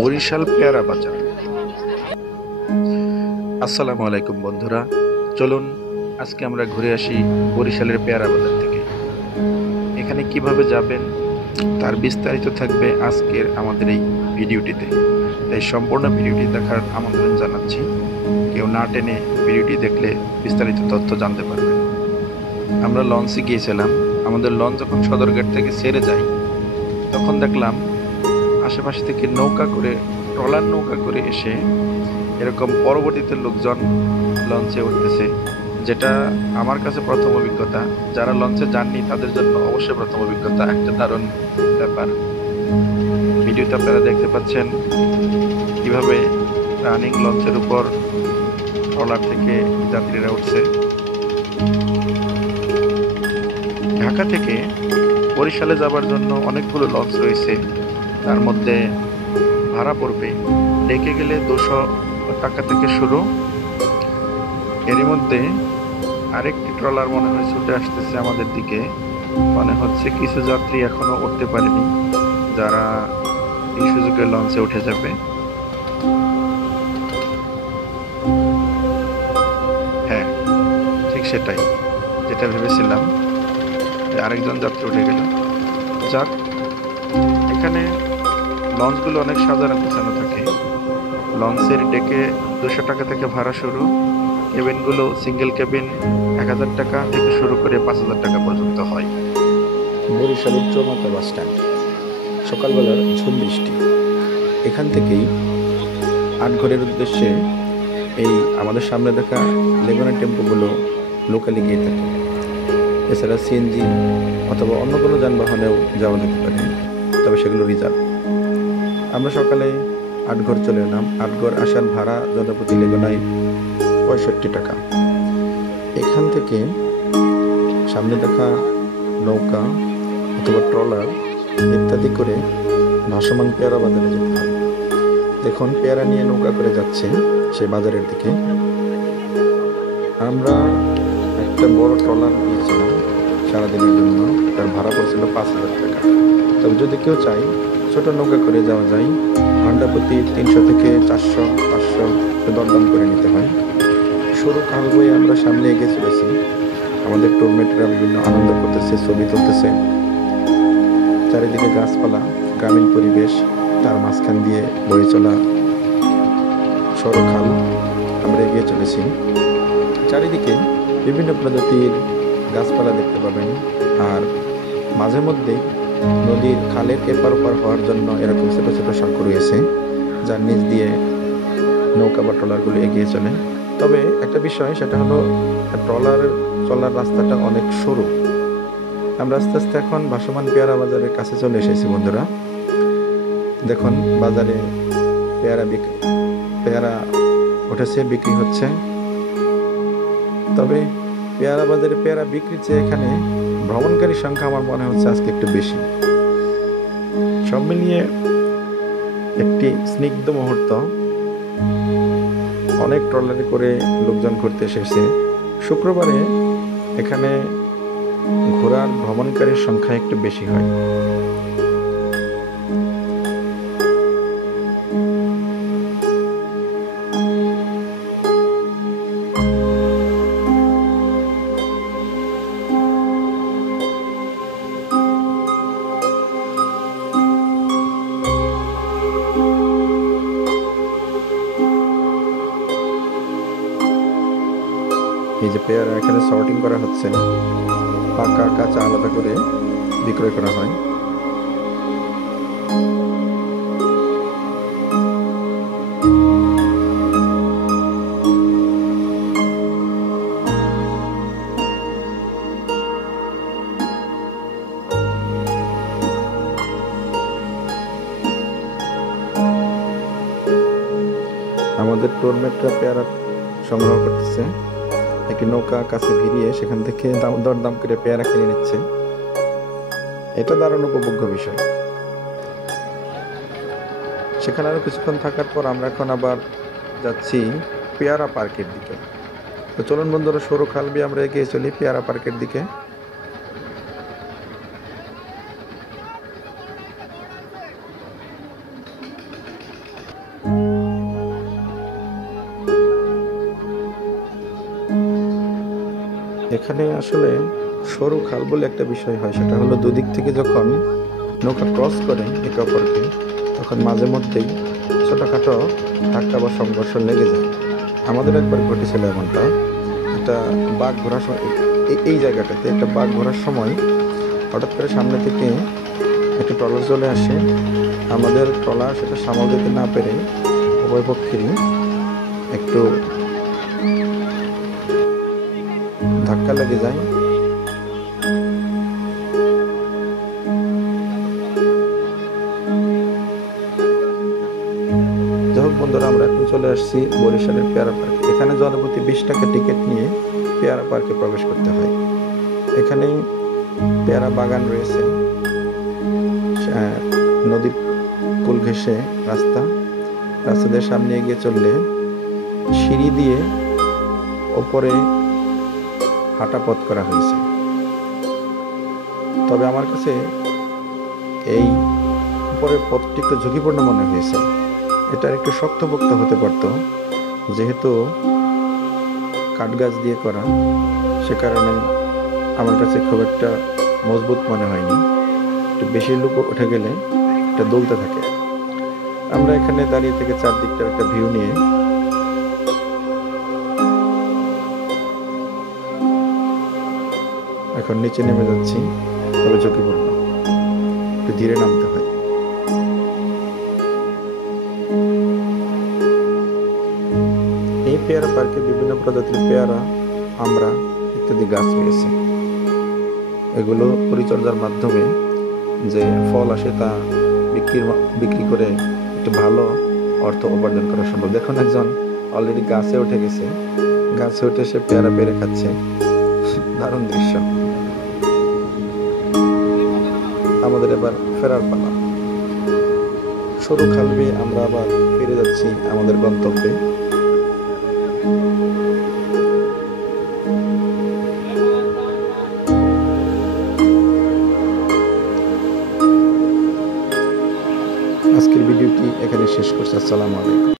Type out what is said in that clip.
বরিশাল পেয়ারা বাজার। আসসালামু আলাইকুম বন্ধুরা, চলুন আজকে আমরা ঘুরে আসি বরিশালের পেয়ারা বাজার থেকে। এখানে কিভাবে যাবেন তার বিস্তারিত থাকবে আজকের আমাদের এই ভিডিওটিতে, তাই সম্পূর্ণ ভিডিওটি দেখার আমন্ত্রণ জানাচ্ছি। কেউ না টেনে ভিডিওটি দেখলে বিস্তারিত তথ্য জানতে পারবেন। আমরা লঞ্চে গিয়েছিলাম। আমাদের লঞ্চ যখন সদরঘাট থেকে ছেড়ে যায় তখন দেখলাম আশেপাশে থেকে ট্রলার নৌকা করে এসে এরকম পরবর্তীতে লোকজন লঞ্চে উঠতেছে, যেটা আমার কাছে প্রথম অভিজ্ঞতা। যারা লঞ্চে যাননি তাদের জন্য অবশ্যই প্রথম অভিজ্ঞতা, একটা দারুণ ব্যাপার। ভিডিওতে আপনারা দেখতে পাচ্ছেন কিভাবে রানিং লঞ্চের উপর ট্রলার থেকে যাত্রীরা উঠছে। ঢাকা থেকে বরিশালে যাবার জন্য অনেকগুলো লঞ্চ রয়েছে, তার মধ্যে ভাড়া পড়বে ডেকে গেলে 200 টাকা থেকে শুরু। এরই মধ্যে আরেকটি ট্রলার মনে হয় ছুটে আসতেছে আমাদের দিকে। মনে হচ্ছে কিছু যাত্রী এখনো উঠতে পারেনি, যারা এই সুযোগে লঞ্চে উঠে যাবে। হ্যাঁ, ঠিক সেটাই, যেটা ভেবেছিলাম। আরেকজন যাত্রী উঠে গেল। যাক, এখানে লঞ্চগুলো অনেক সাজানো গোছানো থাকে। লঞ্চের ডেকে 200 টাকা থেকে ভাড়া শুরু। কেবিনগুলো সিঙ্গেল কেবিন 1000 টাকা থেকে শুরু করে 5000 টাকা পর্যন্ত হয়। বরিশালের চৌমাথা বাস স্ট্যান্ড, সকালবেলার ঝুম বৃষ্টি। এখান থেকেই আটঘরের উদ্দেশ্যে এই আমাদের সামনে দেখা লেগুনা টেম্পোগুলো লোকালি গিয়ে থাকে। এছাড়া সিএনজি অথবা অন্য কোনো যানবাহনেও যাওয়া যেতে পারে, তবে সেগুলো রিজার্ভ। আমরা সকালে আটঘর চলে এলাম। আটঘর আসার ভাড়া জনপ্রতি লেগুনায় 65 টাকা। এখান থেকে সামনে দেখা নৌকা অথবা ট্রলার ইত্যাদি করে ভাসমান পেয়ারা বাজারে যেতে হয়। দেখুন, পেয়ারা নিয়ে নৌকা করে যাচ্ছে সেই বাজারের দিকে। আমরা একটা বড় ট্রলার নিয়েছিলাম সারাদিনের জন্য, তার ভাড়া পড়ছিল 5000 টাকা। তবে যদি কেউ চাই ছোট নৌকা করে যাওয়া যায়, ঘন্টা প্রতি 300 থেকে 400 500 দরদাম করে নিতে হয়। সরু খাল বয়ে আমরা সামনে এগিয়ে চলেছি। আমাদের টোলমেটরা বিভিন্ন আনন্দ করতেছে, ছবি তুলতেছে। চারিদিকে গাছপালা, গ্রামীণ পরিবেশ, তার মাঝখান দিয়ে বয়ে চলা সরু খাল। আমরা এগিয়ে চলেছি। চারিদিকে বিভিন্ন প্রজাতির গাছপালা দেখতে পাবেন, আর মাঝে মধ্যে নদীর খালের এপার ওপার হওয়ার জন্য এরকম ছোট ছোট সাঁকো রয়েছে, যার নিচ দিয়ে নৌকা বা ট্রলারগুলো এগিয়ে চলে। তবে একটা বিষয়, সেটা হলো ট্রলার চলার রাস্তাটা অনেক সরু। আমরা আস্তে আস্তে এখন ভাসমান পেয়ারা বাজারের কাছে চলে এসেছি বন্ধুরা। দেখুন, বাজারে পেয়ারা উঠেছে, বিক্রি হচ্ছে। তবে পেয়ারা বাজারে পেয়ারা বিক্রির চেয়ে এখানে ভ্রমণকারীর সংখ্যা আমার মনে হচ্ছে আজকে একটু বেশি। সব মিলিয়ে একটি স্নিগ্ধ মুহূর্ত। অনেক ট্রলারে করে লোকজন ঘুরতে এসেছে। শুক্রবারে এখানে ঘোরার ভ্রমণকারীর সংখ্যা একটু বেশি হয়। এই যে পেয়ারা এখানে সর্টিং করা হচ্ছে, পাকা কাঁচা আলাদা করে বিক্রয় করা হয়। আমাদের টোলমেটরা পেয়ারা সংগ্রহ করতেছে। একটি নৌকা কাছে ভিড়িয়ে সেখান থেকে দরদাম করে পেয়ারা কিনে নিচ্ছে। এটা দারুণ উপভোগ্য বিষয়। সেখানে আরো কিছুক্ষণ থাকার পর আমরা এখন আবার যাচ্ছি পেয়ারা পার্কের দিকে। তো চলুন বন্ধুরা, সরু খাল দিয়ে আমরা এগিয়ে চলি পেয়ারা পার্কের দিকে। এখানে আসলে সরু খাল বলে একটা বিষয় হয়, সেটা হলো দুদিক থেকে যখন নৌকা ক্রস করে একে অপরকে, তখন মাঝে মধ্যেই ছোটোখাটো ধাক্কা বা সংঘর্ষ লেগে যায়। আমাদের একবার ঘটেছিল এমনটা। একটা বাঘ ঘোরার সময় এই জায়গাটাতে একটা বাঘ ঘোরার সময় হঠাৎ করে সামনে থেকে একটা ট্রলার চলে আসে। আমাদের ট্রলার সেটা সামাল দিতে না পেরে উভয় পক্ষেরই একটু ধাক্কা লেগে যায়। যাই হোক বন্ধুরা, আমরা এখন চলে আসছি বরিশালের পেয়ারা পার্কে। এখানে জনপ্রতি 20 টাকা টিকিট নিয়ে পেয়ারা পার্কে প্রবেশ করতে হয়। এখানে পেয়ারা বাগান রয়েছে, নদী কুল ঘেঁষে রাস্তাদের সামনে এগিয়ে চললে সিঁড়ি দিয়ে ওপরে হাঁটা পথ করা হয়েছে। তবে আমার কাছে এই উপরের পথটি একটু ঝুঁকিপূর্ণ মনে হয়েছে। এটা একটু শক্তপোক্ত হতে পারত, যেহেতু কাঠগাছ দিয়ে করা, সে কারণে আমার কাছে খুব একটা মজবুত মনে হয়নি। একটু বেশি লোক উঠে গেলে এটা দুলতে থাকে। আমরা এখানে দাঁড়িয়ে থেকে চারদিকটার একটা ভিউ নিয়ে এখন নিচে নেমে যাচ্ছি। তবে ঝুঁকিপূর্ণ, একটু ধীরে নামতে হয়। এই পেয়ারা পার্কে বিভিন্ন প্রজাতির পেয়ারা, আমড়া ইত্যাদি গাছ রয়েছে। এগুলো পরিচর্যার মাধ্যমে যে ফল আসে তা বিক্রি করে একটু ভালো অর্থ উপার্জন করা সম্ভব। দেখুন, একজন অলরেডি গাছে উঠে গেছে, গাছে উঠে সে পেয়ারা পেরে খাচ্ছে। দারুণ দৃশ্য। আমাদের এবার ফেরার পালা। সরু খাল বেয়ে আমরা আবার ফিরে যাচ্ছি আমাদের গন্তব্যে। আজকের ভিডিওটি এখানে শেষ করছি। আসসালামু আলাইকুম।